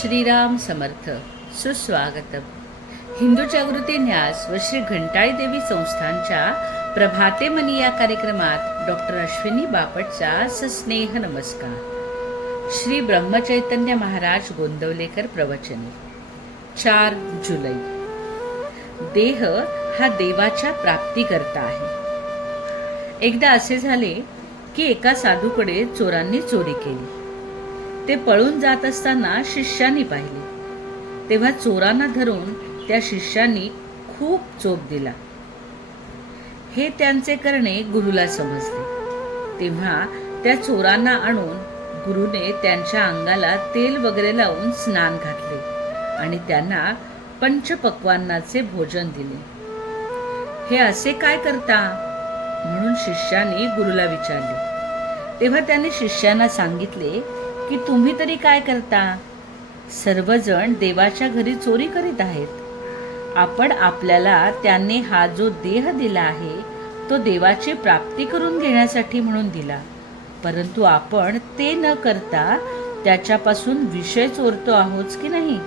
श्रीराम समर्थ. सुस्वागतम. हिंदू जागृती न्यास व श्री घंटाळी देवी संस्थानच्या प्रभाते मनी या कार्यक्रमात डॉक्टर अश्विनी बापटचा सस्नेह नमस्कार. श्री ब्रह्मचैतन्य महाराज गोंदवलेकर प्रवचने. 4 जुलै. देह हा देवाच्या प्राप्तीकरता आहे. एकदा असे झाले की एका साधूकडे चोरांनी चोरी केली. ते पळून जात असताना शिष्यानी पाहिले. तेव्हा चोरांना धरून त्या शिष्यानी खूप चोप दिला. हे त्यांचे करणे गुरुला समजले. तेव्हा त्या चोरांना आणून गुरुने त्यांच्या अंगाला तेल वगैरे लावून स्नान घातले आणि त्यांना पंचपक्वान्नाचे भोजन दिले. हे असे काय करता म्हणून शिष्याने गुरुला विचारले. तेव्हा त्याने शिष्यांना सांगितले की तुम्ही तरी काय करता? सर्वजण देवाच्या घरी चोरी करीत आहेत. आपण आपल्याला त्याने हा जो देह दिला आहे तो देवाची प्राप्ती करून घेण्यासाठी म्हणून दिला, परंतु आपण ते न करता त्याच्यापासून विषय चोरतो आहोत की नाही.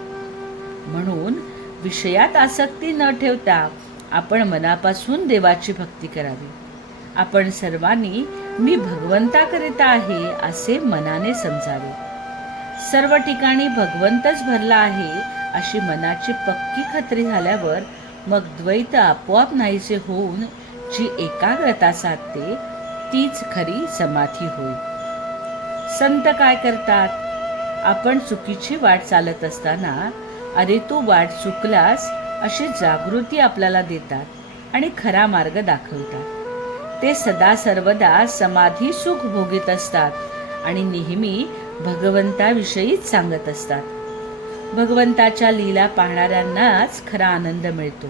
म्हणून विषयात आसक्ती न ठेवता आपण मनापासून देवाची भक्ती करावी. आपण सर्वांनी मी भगवंताकरिता आहे असे मनाने समजावे. सर्व ठिकाणी भगवंतच भरला आहे अशी मनाची पक्की खात्री झाल्यावर मग द्वैत आपोआप नाहीसे होऊन जी एकाग्रता साधते तीच खरी समाधी होय. संत काय करतात? आपण चुकीची वाट चालत असताना अरे तू वाट चुकलास अशी जागृती आपल्याला देतात आणि खरा मार्ग दाखवतात. ते सदा सर्वदा समाधी सुख भोगीत असतात आणि नेहमी भगवंताविषयीच सांगत असतात. भगवंताच्या लीला पाहणाऱ्यांनाच खरा आनंद मिळतो.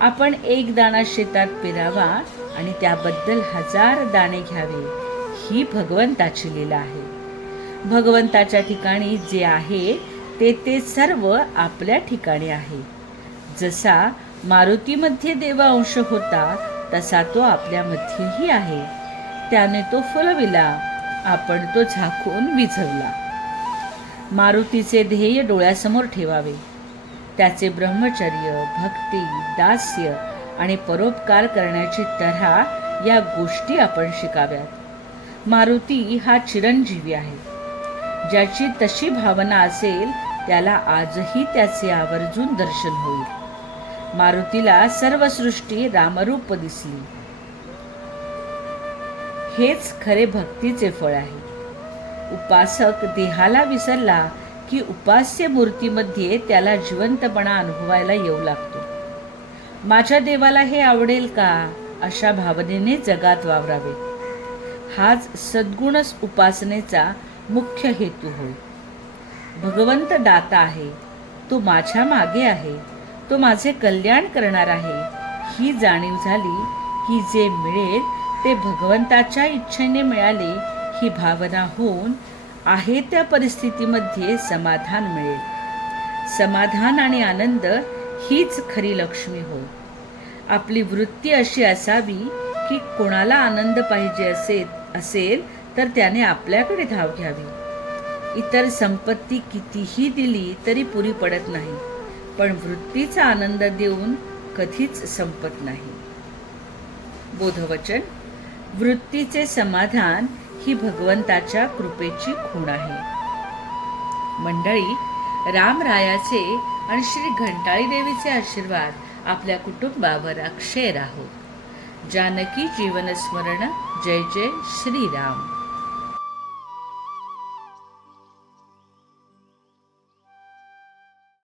आपण एक दाणा शेतात पेरावा आणि त्याबद्दल 1000 दाणे घ्यावे, ही भगवंताची लीला आहे. भगवंताच्या ठिकाणी जे आहे ते सर्व आपल्या ठिकाणी आहे. जसा मारुतीमध्ये देव अंश होता तसा तो आपल्यामध्येही आहे. त्याने तो फुलविला, आपण तो झाकून विझवला. मारुतीचे ध्येय डोळ्यासमोर ठेवावे. त्याचे ब्रह्मचर्य, भक्ती, दास्य आणि परोपकार करण्याची तऱ्हा या गोष्टी आपण शिकाव्यात. मारुती हा चिरंजीवी आहे. ज्याची तशी भावना असेल त्याला आजही त्याचे आवर्जून दर्शन होईल. मारुतीला सर्व सृष्टी रामरूप दिसली. हेच खरे भक्तीचे फळ आहे. उपासक देहाला विसरला की उपास्य मूर्तीमध्ये त्याला जिवंतपणा अनुभवायला येऊ लागतो. माझ्या देवाला हे आवडेल का अशा भावनेने जगात वावरावे. हाच सद्गुणच उपासनेचा मुख्य हेतू होय. भगवंत दाता आहे. तो माझ्या मागे आहे. तो माझे कल्याण करणार आहे. ही जाणीव झाली की जे मिळेल ते भगवंताच्या इच्छेने मिळाले ही भावना होऊन आहे त्या परिस्थितीमध्ये समाधान मिळेल. समाधान आणि आनंद हीच खरी लक्ष्मी होय. आपली वृत्ती अशी असावी की कोणाला आनंद पाहिजे असेल तर त्याने आपल्याकडे धाव घ्यावी. इतर संपत्ती कितीही दिली तरी पुरी पडत नाही, पण वृत्तीचा आनंद देऊन कधीच संपत नाही. बोधवचन. वृत्तीचे समाधान ही भगवंताच्या कृपेची खूण आहे. मंडळी, रामरायाचे आणि श्री घंटाळी देवीचे आशीर्वाद आपल्या कुटुंबावर अक्षय राहो. जानकी जीवन स्मरण. जय जय श्रीराम.